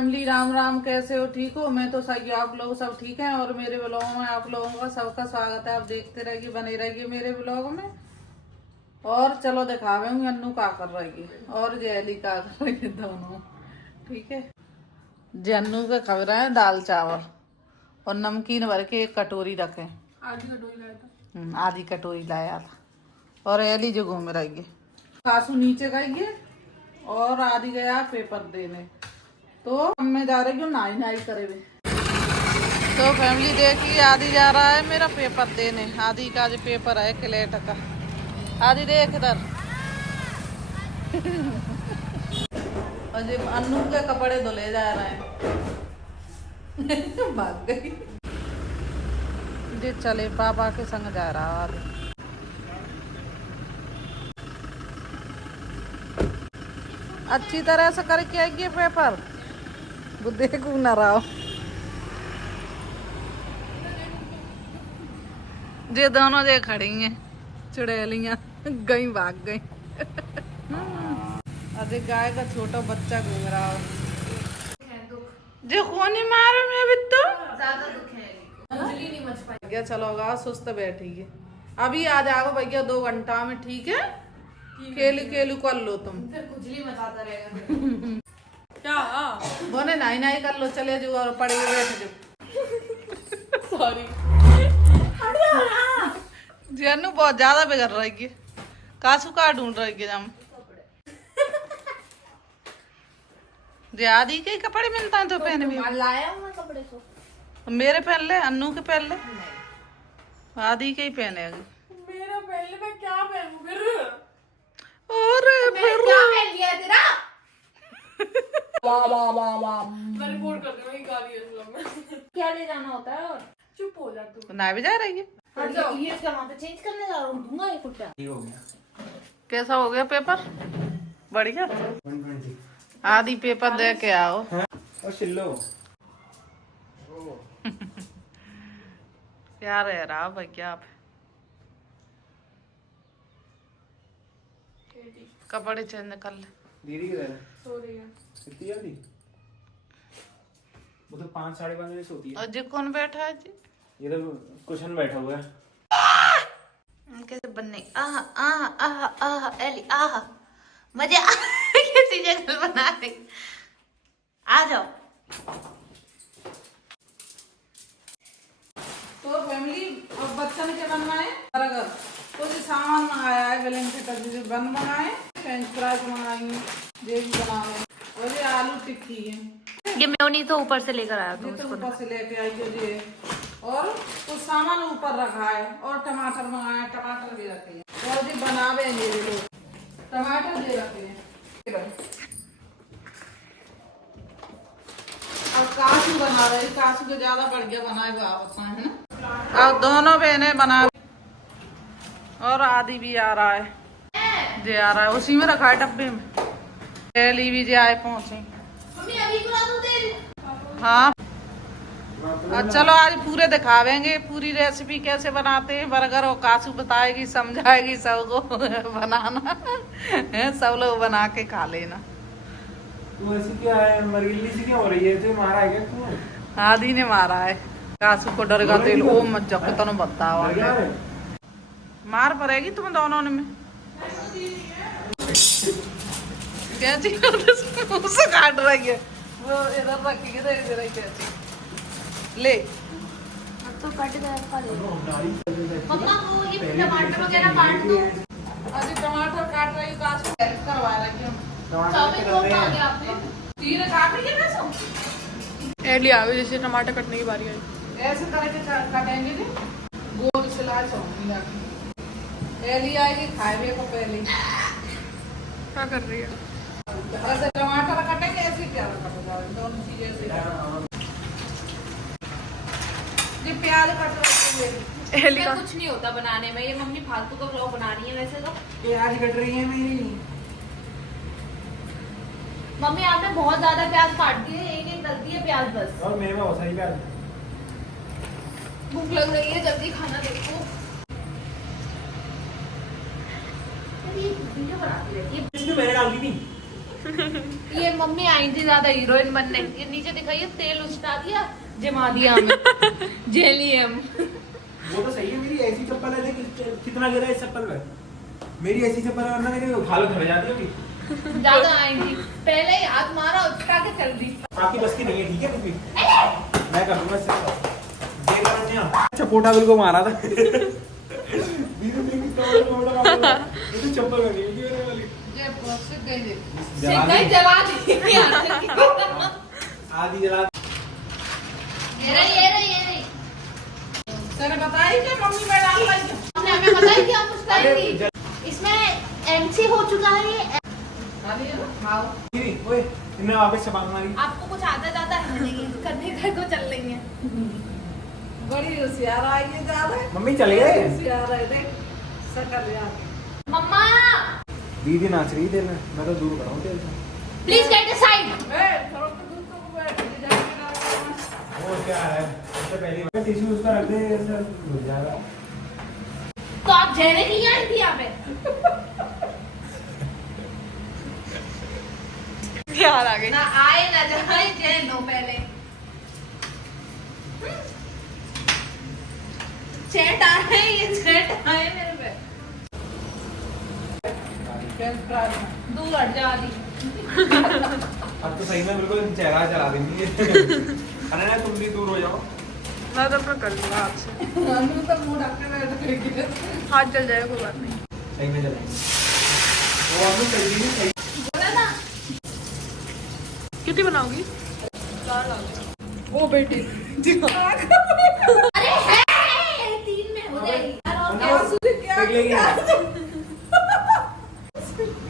Family, Ram Ram. कैसे हो? ठीक हो? मैं तो सही, आप लोग सब ठीक हैं। और मेरे ब्लॉग में आप लोगों का सबका स्वागत है। आप देखते रहिए, बने रहिए मेरे ब्लॉग में। और चलो दिखावेंगे अन्नू का कर रही है और जैली का कर रही है, दोनों। ठीक है जी। अन्नू का खा रहा है दाल चावल और नमकीन भर के एक कटोरी रखे। आधी कटोरी लाया था। और एली जो घूम रही है। सासू नीचे गई है और आदि गया पेपर देने। तो मैं जा रही हूँ नाई नाई करे हुए। तो फैमिली देखिए, आदि जा रहा है मेरा पेपर देने। आदि का जो पेपर है क्लेट का। आदि देख इधर। और जो अन्नू के कपड़े धुले जा रहे हैं। भाग गई जी। चले पापा के संग जा रहा आदि। अच्छी तरह से करके आइए पेपर। वो देखू न रहा हो। ये दोनों जे खड़ी हैं चुड़ैलियां, गई भाग गई। अरे गाय का छोटा बच्चा घूम रहा हो। जो खूनी मारो में भी तो ज्यादा दुख है। अंजलि नहीं मच पाई। चलो होगा, सुस्त बैठी है। अभी आ जाओ भैया 2 घंटा में। ठीक है, केलू केलू कर लो तुम। फिर खुजली मचाता रहेगा। क्या बोने नाई नाई कर लो, चले जाओ और पड़े हुए बैठ जाओ। सॉरी जी। अन्नू बहुत ज्यादा बिगड़ रही है। कासू का ढूंढ रही है हम जी। आदि के कपड़े मिलता है तो पहने भी लाया हूं मैं कपड़े तो। मेरे पहन ले, अन्नू के पहन ले, आदि के ही पहने। मेरा पहले मैं क्या पहनूं फिर? अरे मैं क्या पहन लिया तेरा? मैं रिपोर्ट कर दूंगी गाली इस ब्लॉग में। क्या ले जाना होता है? और चुप हो जा तू। ना भी जा रही है। ये क्या वहां पे चेंज करने जा रहा हूं? दूंगा ये कुत्ता। हो गया। कैसा हो गया पेपर? बढ़िया। आदि पेपर दे के आओ। और शिल्लो क्या रह रहा भैया आप? कपड़े चेंज कर ले। दीदी किधर है? सो रही है। इतनी जल्दी? वो तो 5 साढ़े 5 बजे सोती है। और जी कौन बैठा है जी? ये तो कुशन बैठा हुआ है। कैसे बनने? आह आह आह आह एली आह मजा कैसी जगह बना रही। आ जाओ। तो फैमिली, अब बच्चा ने क्या बनना है? बर्गर। कुछ सामान मंगाया है, ब्लैंकेट बन मंगाए, फ्रेंच फ्राइज मंगाएंगे, ये भी बनावे। और ये आलू टिक्की है। ये मेयोनीज तो ऊपर से लेकर आया था तो उसको। ऊपर से लेके आई जो ये। और कुछ सामान ऊपर रखा है। और टमाटर मंगाए, टमाटर भी रखे हैं। और भी बनावे ये लोग, टमाटर भी रखे हैं। अब काजू बना रहे, काजू के ज्यादा बढ़िया बनाए होता है ना। अब दोनों बहने बना। और आदि भी आ रहा है, जे आ रहा है उसी में रखा है डब्बे में। एली भी जे आए पहुंचे। हाँ चलो आज पूरे दिखावेंगे पूरी रेसिपी कैसे बनाते हैं बर्गर। और कासू बताएगी, समझाएगी सबको बनाना है। सब लोग बना के खा लेना। तू ऐसी क्या है? मरगिल्ली सी क्या हो रही है? तू मारा है क्या तू? आदि ने मारा है कासू को। डर का तेल ओ मत जब तनो बताओ। मार पड़ेगी तुम दोनों ने में। क्या चीज उसे काट रही है वो। इधर रखी के दे रही क्या चीज ले। अब तो कट गया खा ले। मम्मा वो ये टमाटर वगैरह काट दो। अभी टमाटर काट रही हूँ, कासू हेल्प करवा रही हूँ। चाउमीन कौन खा गया आपने? तीन काट रही है कैसे? एली आ गई, जैसे टमाटर कटने की बारी आई। ऐसे करके काटेंगे जी। गोल सिलाई चाउमीन रखी। एली आएगी खाए को पहले। क्या कर रही है? ऐसे टमाटर कटेंगे, ऐसे क्या कट जाए दोनों चीजें ऐसे। ये प्याज कट रही है। एली का कुछ नहीं होता बनाने में। ये मम्मी फालतू का व्लॉग बना रही है वैसे तो। प्याज कट रही है मेरी। मम्मी आपने बहुत ज्यादा प्याज काट दिए। एक गलती है प्याज बस। और मेरे में बहुत सारी प्याज। भूख लग रही है, जल्दी खाना देखो। ये वीडियो बनाती रहती है। इसमें मैंने डाल दी थी। ये मम्मी आई थी ज्यादा हीरोइन बनने, ये नीचे दिखाइए तेल उछटा दिया, जमा दिया हमें जेलियम। वो तो सही है, मेरी ऐसी चप्पल है, देख कितना गिरा है इस चप्पल में। मेरी ऐसी चप्पल है वरना मेरी हालत हो जाती होगी। ज्यादा आई थी, पहले ही हाथ मारा उछटा के चल दी। आपकी बस की नहीं है, ठीक है कुछ भी मैं कर दूंगा इससे। अच्छा पोटा बिल को मारा था। ये तो चप्पल लगी है मेरे वाली। जला दी आधी जला। ये रही। तेरे बताई क्या मम्मी में डाल रही है? हमने हमें बताया कि हम उसका इसमें एमसी हो चुका है ये। डाली है ना? आओ, ओए इनमें वापस चपाक मारी। आपको कुछ आता जाता है नहीं, करने का को चल रही है। बड़ी होशियार आई है ज्यादा। मम्मी चले गए। होशियार है देख सकल यार। मम्मा दीदी नाच रही थी, मैं तो दूर खड़ा हूँ तेरे से। Please get aside. ए थोड़ा तो दूर को बैठ जाके डाल। वो क्या है, उससे पहले टिश्यू उसका रख दे, ऐसा घुस जाएगा। तो आप जहरे नहीं आई थी यहाँ पे? यार आ गई। ना आए ना जाए, जय नो पहले। चैट आ रहे हैं, ये चैट आए मेरे पे। दूर हट जा आदि। अब तो सही में बिल्कुल चेहरा चला देंगी। अरे ना तुम भी दूर हो जाओ। मैं तो अपना कर लूंगा आपसे, हम तो मुंह ढक के बैठ गए। हाथ जल जाएगा कोई बात नहीं। सही में चलेंगे। वो आप लोग सही नहीं सही। बोला ना कितनी बनाओगी? 4 लाओगी। ओ बेटी अरे है 3 में हो जाएगी। और क्या? देख लेंगे।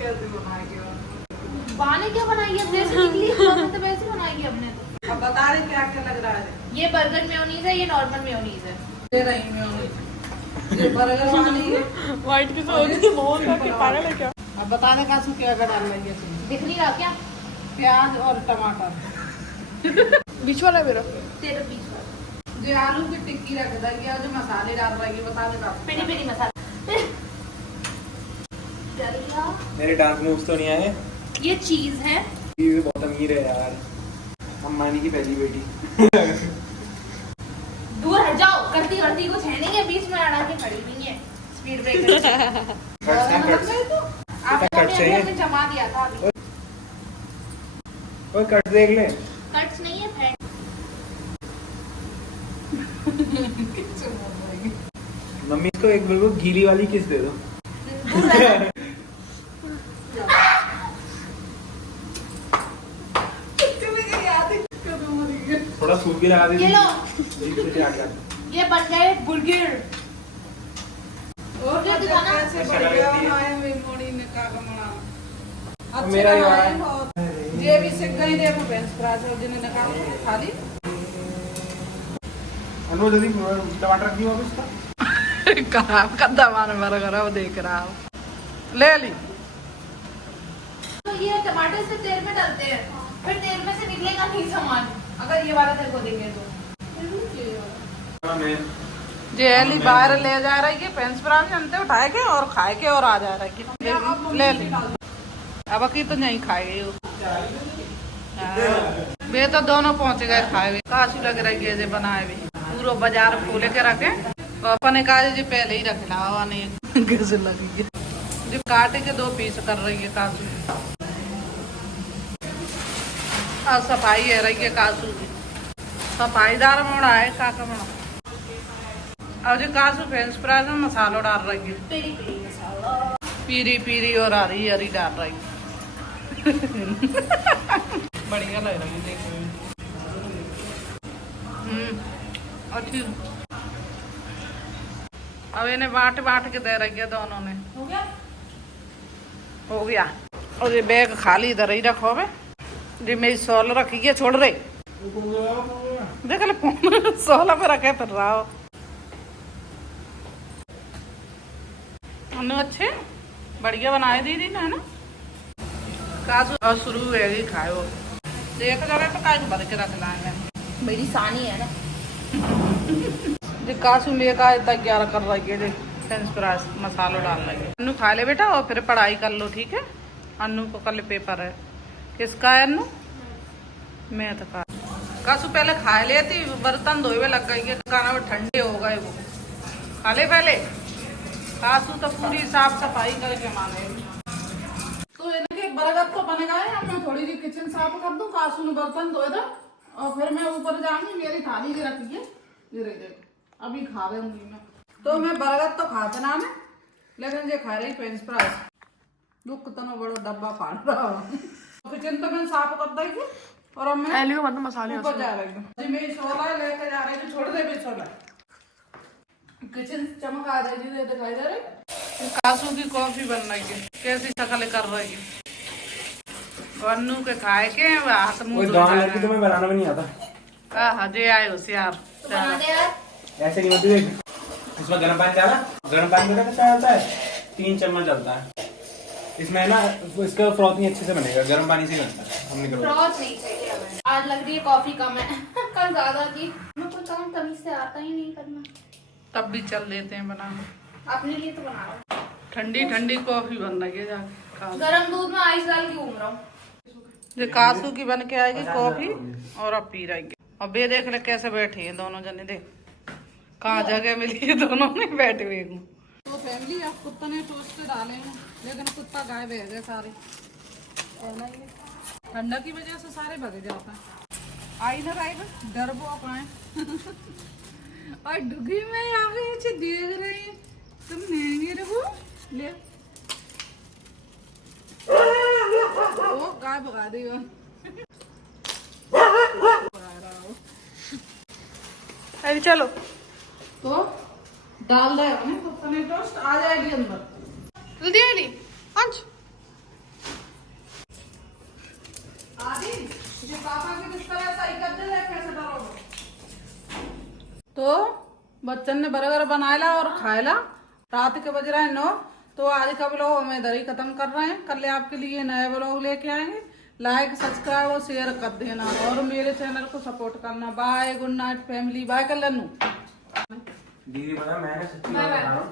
कैसे बनाएगी और? बाने क्या बनाई है? जैसे निकली तो वैसे बनाएगी अपने तो। अब बता रहे क्या क्या लग रहा है। ये बर्गर मेयोनीज है, ये नॉर्मल मेयोनीज है। दे रही मैं ये बर्गर वाली है। व्हाइट की सोच बहुत है, पागल है क्या? अब बता दे कासू क्या क्या डाल रही है तुम। दिख नहीं रहा क्या? प्याज और टमाटर। बीच वाला मेरा। तेरे बीच में जो आलू की टिक्की रख देगी और जो मसाले डाल रही है बता दे आप। पेरी पेरी मसाला। डलिया, मेरे डांस मूव्स तो नहीं आए। ये चीज है। ये बहुत अमीर है यार, अम्बानी की पहली बेटी। दूर हट जाओ, करती करती कुछ है नहीं है, बीच में अड़ा के खड़ी हुई है स्पीड ब्रेकर। आपने कट चाहिए। अपने जमा दिया था अभी। ओए कट देख ले। कट्स नहीं है फ्रेंड। मम्मी इसको एक बिल्कुल गीली वाली किस दे दो। थोड़ा सूप भी लगा दे। ये लो, क्या ये बन गए बुर्गर। और ये दिखाना। कैसे बढ़ गया हमारे में मोड़ी ने का बनाना। अच्छा मेरा ही है है। बहुत। ये भी सीख गई रे फ्रेंच फ्राइज और जिन्हें निकाल खाली। अनु जल्दी टमाटर रख दी वापस का। कहाँ कद्दा मार बर्गर वो देख रहा हूँ। ले ली। तो ये टमाटर से तेल में डालते हैं, फिर तेल में से निकलेगा नहीं सामान, अगर ये वाला तेल को देंगे तो। जेली बाहर ले जा रही है फ्रेंच फ्राइज जनते उठाए के और खाए के और आ जा रही है। ले ली। अब की तो नहीं खाएगी वो। वे तो दोनों पहुंच गए खाए हुए। काशू लग रही है जे बनाए भी पूरा बाजार खोले के रखे तो अपने काज जी पहले ही रख ला नहीं कैसे लगी है जो काटे के 2 पीस कर रही है काजू। और सफाई है रही है काजू की सफाईदार मोड़ा है काका मोड़ा। और जो काजू फ्रेंच फ्राइज में मसालो डाल रही है पेरी पेरी मसाला। पीरी पीरी और हरी हरी डाल रही है। बढ़िया लग रही है देखने में। अच्छी। अब इन्हें बांट बांट के दे रही है दोनों ने। हो गया? हो गया। और ये बैग खाली इधर ही रखो बे। जी मेरी सॉल रखी है छोड़ रही देख ले सोला पे रखे फिर रहा हो। अच्छे बढ़िया बनाए दीदी ने है ना काजू और शुरू है खाए वो देख जरा तो काजू भर के रख लाएंगे। मेरी सानी है ना। जो काजू लेकर आए तैयार कर रही है फ्रेंच फ्राइज मसालो डाल रही है। अन्नू खा ले बेटा और फिर पढ़ाई कर लो ठीक है। अन्नू को कल पेपर है। किसका है अन्नू? मैं तो खा कासू पहले खा लेती, बर्तन धोए लग गई के खाना में ठंडे हो गए वो। खा ले पहले। कासू तो पूरी साफ सफाई करके मांगे। तो इनके बर्गर तो बन गए, अब मैं थोड़ी सी किचन साफ कर दूं। कासू ने बर्तन धोए था और फिर मैं ऊपर जाऊंगी। मेरी थाली भी रखी है, ये देखो अभी खा दूंगी मैं। तो मैं बर्गर तो खा देना में, लेकिन ये खा रही फ्रेंच फ्राइज। दुख कितना बड़ा डब्बा फाड़ रहा हूँ। किचन तो मैं साफ कर दी थी और अब मैं एलियो मतलब मसाले ऊपर जा रही हूँ। जी मेरी छोला लेकर जा रही थी, छोड़ दे मेरी छोला। किचन चमक आ रही है, दिखाई दे रही। कासू की कॉफी बन रही है, कैसी शक्ल कर रही है। अन्नू के खाए के हाथ मुंह गाँव लड़की तुम्हें बनाना भी नहीं आता। हाँ जे आए होशियार। तो बना दे यार। ऐसे नहीं होती देख, इसमें गर्म पानी डाला, गर्म पानी में कैसा आता है 3 चम्मच डालता है इसमें ना, इसका फ्रॉथ नहीं अच्छे से बनेगा, गर्म पानी से बनता है। हम नहीं करोगे फ्रॉथ नहीं चाहिए हमें। आज लग रही है कॉफी कम है। कल ज्यादा थी। मैं कोई काम तमीज से आता ही नहीं करना। तब भी चल लेते हैं बनाना। अपने लिए तो बना रहा हूँ। ठंडी ठंडी कॉफी बन रही है जाके। गरम दूध में आइस डाल के घूम रहा हूँ। ये कासू की बन के आएगी कॉफी और अब पी रहेंगे। अब ये देख ले कैसे बैठी है दोनों जने, देख कहाँ जगह मिली है दोनों में बैठे हुए। तो फैमिली अब कुत्ता ने टोस्ट डाले हैं, लेकिन कुत्ता गायब है गए सारे। ठंडा की वजह से सारे भगे जाते हैं। आई ना आएगा डर वो पाए। और डुगी में यहाँ पे देख रहे हैं तुम नहीं रहो ले। वो गाय भगा दी वो। अरे चलो तो डाल दे कुत्ता ने टोस्ट, आ जाएगी अंदर। जल्दी आली आज आदि जो पापा की किस तरह सही कर दे रहे कैसे डरोगे। तो बच्चन ने बर्गर बनाया और खाएला। रात के बज रहे हैं 9। तो आज का ब्लॉग हम इधर ही खत्म कर रहे हैं। कल आपके लिए नए ब्लॉग लेके आएंगे। लाइक सब्सक्राइब और शेयर कर देना और मेरे चैनल को सपोर्ट करना। Bye, good night family. Bye कर लेनू दीदी बता, मैंने सच्ची बाय बात बाय। बता रहा हूँ।